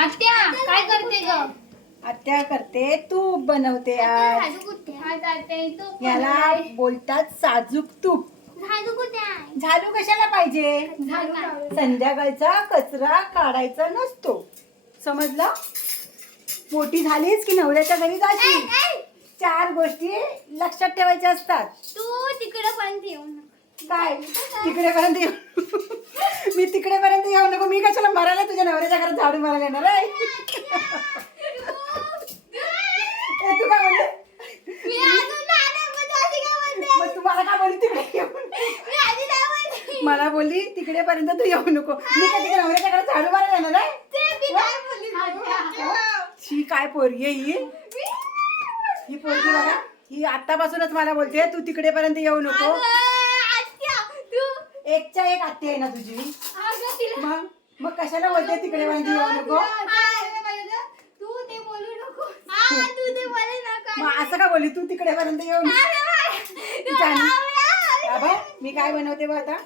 आत्या काय करते ग? आत्या करते तूप बनवते आज. याला बोलतात साजूक तूप. झाडू कुठे आहे? झाडू कशाला पाहिजे. संध्याकाळचा कचरा काढायचा नसतो. समजलं? मोठी झालीस की नवऱ्याच्या घरी जाशील? चार गोष्टी लक्षात ठेवायच्या असतात. तू तिकडे पण येऊ नका. काय? तिकडेपर्यंत येऊ. मी तिकडेपर्यंत येऊ नको. मी कशाला मरायला तुझ्या नवऱ्याच्या घरात झाडू मारायला येणार आहे? ए, तू काय म्हणते? मग तू मला काय बोलली? तिकडे येऊन मी आधी नाही म्हणते. मला बोलली तिकडे पर्यंत तू येऊ नको. मी काय तिकडे नवऱ्याच्या घरात झाडू मारायला येणार आहे. ही? काय पोरगी आहे ही? ही पोरगी बघा. ही आतापासूनच मला बोलते तू तिकडे पर्यंत येऊ नको. एकच्या एक आत्ती आहे ना तुझी? अगं, तिला- मग? मग कशाला बोलते तिकडे पर्यंत येऊ नको? तू ते बोलू नको. तू ते बोलू नको. मग असं का बोलली? तू तिकडे पर्यंत येऊ बाबा मी काय बनवते बघ आता.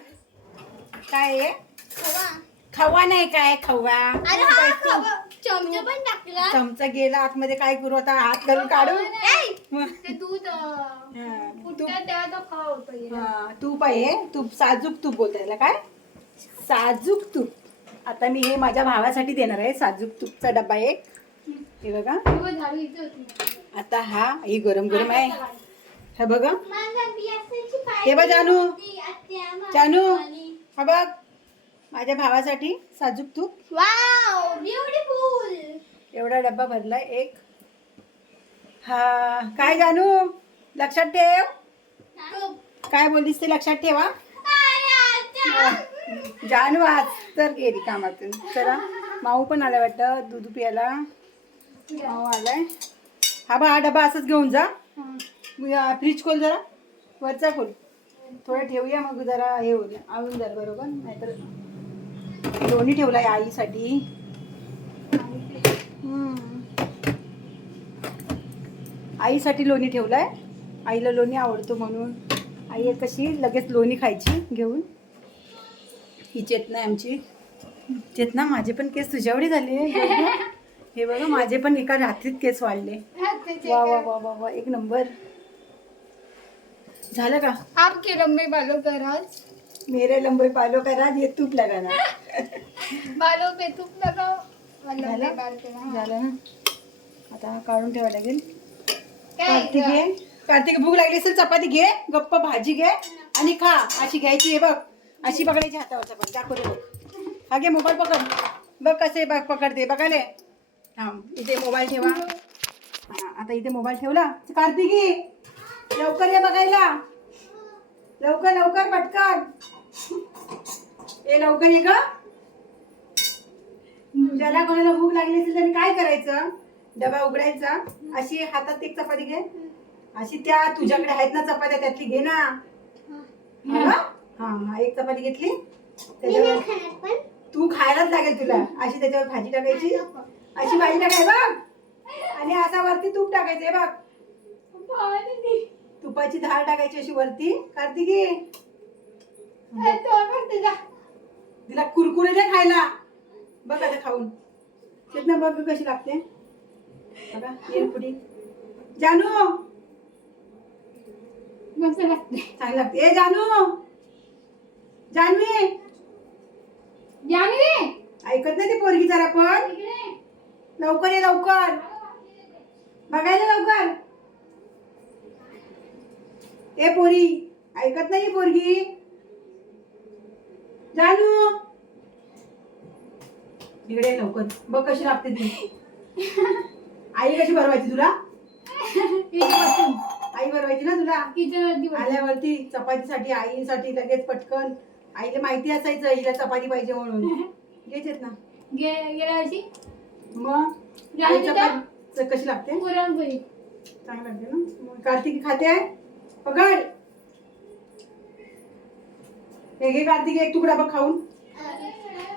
काय आहे? खवा. नाही काय? खवा. हा. चमचा पण टाकला. चमचा गेला आतमध्ये काय करू आता? हात घालून काढू? ते दूध अं, तूप फुटतं तेव्हा तो खवा होतो. हा, तूप आहे तूप साजूक तूप बोलता याला काय? साजूक तूप. आता मी हे माझ्या भावासाठी देणार आहे साजूक तूपचा डब्बा एक. हे बघा. बघ, झाडू इथे होती. आता हा ही गरम गरम आहे. हे बघा. हे बघ जानू. जानू. हा बघ. माझ्या भावासाठी साजूक तूप. वाव ब्युटिफुल एवढा डब्बा भरलाय एक. हा काय जानू? लक्षात ठेव. काय बोललीस ते लक्षात ठेवा. जानू आज तर गेली कामातून. चला माऊ पण आलाय वाटतं दूध प्यायला. माऊ आलाय. हा बा हा डबा असंच घेऊन जा. फ्रीज खोल जरा. वरचा खोल. थोडं ठेवूया मग जरा हे होईल आवून जरा बरोबर? नाहीतर लोणी ठेवलाय आईसाठी. आईसाठी लोणी ठेवलाय. आईला लोणी आवडतो म्हणून. आई कशी लगेच लोणी खायची घेऊन. ही चेतना आहे आमची. चेतना माझे पण केस तुझ्यावढे झाले हे बघा माझे पण एका रात्रीत केस वाढले. वा वा वा वा वा एक नंबर. झालं का? आपके लंबे बालों का राज. मेरे लंबे बालों का राज ये तूप लगाना. बालों पे तुम लगाओ. झालं? हाँ। झालं ना? आता हा काढून ठेवा लागेल. कार्तिक? घे कार्तिक भूक लागली असेल चपाती घे गप्प भाजी घे आणि खा. अशी घ्यायची आहे बघ. अशी पकडायची हातावर चपाती दाखव दे बघ. हा घे मोबाईल पकड. बघ कसे बघ पकडते. बघाले? हा इथे मोबाईल ठेवा. हा आता इथे मोबाईल ठेवला. कार्तिकी लवकर ये बघायला. लवकर लवकर पटकन. ए लवकर ये ग. ज्याला कोणाला भूक लागली असेल त्याने काय करायचं? डबा उघडायचा. अशी हातात एक चपाती घे. अशी त्या तुझ्याकडे आहेत ना चपात्या त्यातली घे ना. हा. एक चपाती घेतली. त्याच्यावर तू खायलाच लागेल तुला. अशी त्याच्यावर भाजी टाकायची. अशी भाजी टाकाय बघ. आणि असा वरती तूप टाकायचं बघ. तुपाची धार टाकायची अशी वरती. कार्तिकी तिला कुरकुरे खायला. बघ आता खाऊन. चेतना बघ कशी लागते. बघा येईल पुढे. जानू! मस्त लागते चांगली लागते. ए जानू! जानवी! जानवी ऐकत नाही ती पोरगी जरा पण. लवकर ये लवकर. बघायला लवकर. ए पोरी ऐकत नाही पोरगी. जानू! इकडे लवकर. बघ कशी लागते ती. आई कशी भरवायची तुला? आई भरवायची ना तुला? किचनवरती. आल्यावरती चपातीसाठी आईसाठी लगेच पटकन. आईला माहिती असायचं हिला चपाती पाहिजे म्हणून. घ्यायचेत ना. गे गेल्या वर्षी? मग? झाली? चपाती कशी लागते? पुरणपोळी. चांगली लागते ना. मग कार्तिकी खाते? आहे पकड. हे घे कार्तिकी एक तुकडा बघ खाऊन.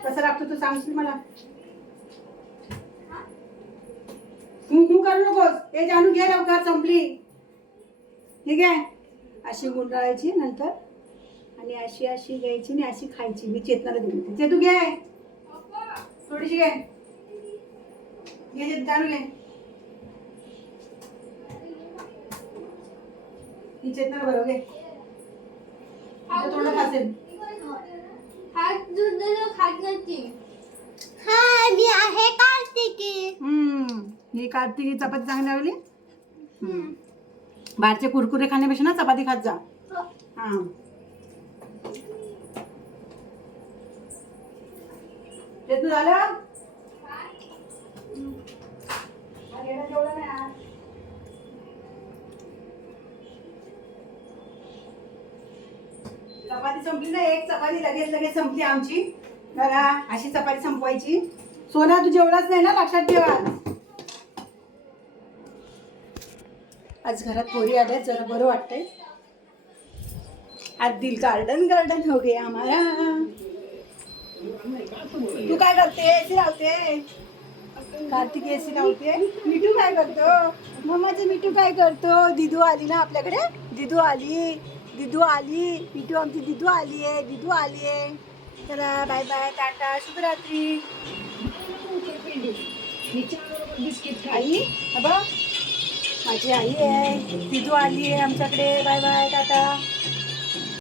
कसं लागतो तू सांगशील मला? हू करू नकोस. हे जानू घे लवकर संपली. ठीक आहे? अशी गुंडाळायची नंतर. आणि अशी अशी घ्यायची आणि अशी खायची. मी चेतनाला दिली होती. चेतू घे. थोडीशी घे. घे जे दारू घे. ही चेतना बरोबर घे. तोंड फासेल. हात दूध खात नसते. हा मी आहे कार्तिकी. हम्म. ही कार्तिकी चपाती चांगली लागली. बाहेरचे कुरकुरे खाण्यापेक्षा ना चपाती खात जा. हा. ते झालं. चपाती संपली ना एक चपाती लगेच लगेच संपली आमची. बघा अशी चपाती संपवायची. सोना तू जेवलाच नाही ना? लक्षात ठेवा आज घरात पोरी आल्या जरा बरं वाटतंय. आज दिल गार्डन गार्डन हो गया हमारा. तू काय करते? एसी लावते. कार्तिक एसी लावते. मिठू काय करतो? मम्माचं मिठू काय करतो? दिदू आली ना आपल्याकडे? दिदू आली. दिदू आली. मिठू आमची दिदू आली आहे. दिदू आली आहे. चला बाय बाय टाटा शुभरात्री. आई अबा. माझी आई आहे तिजू आली आहे आमच्याकडे. Bye bye tata.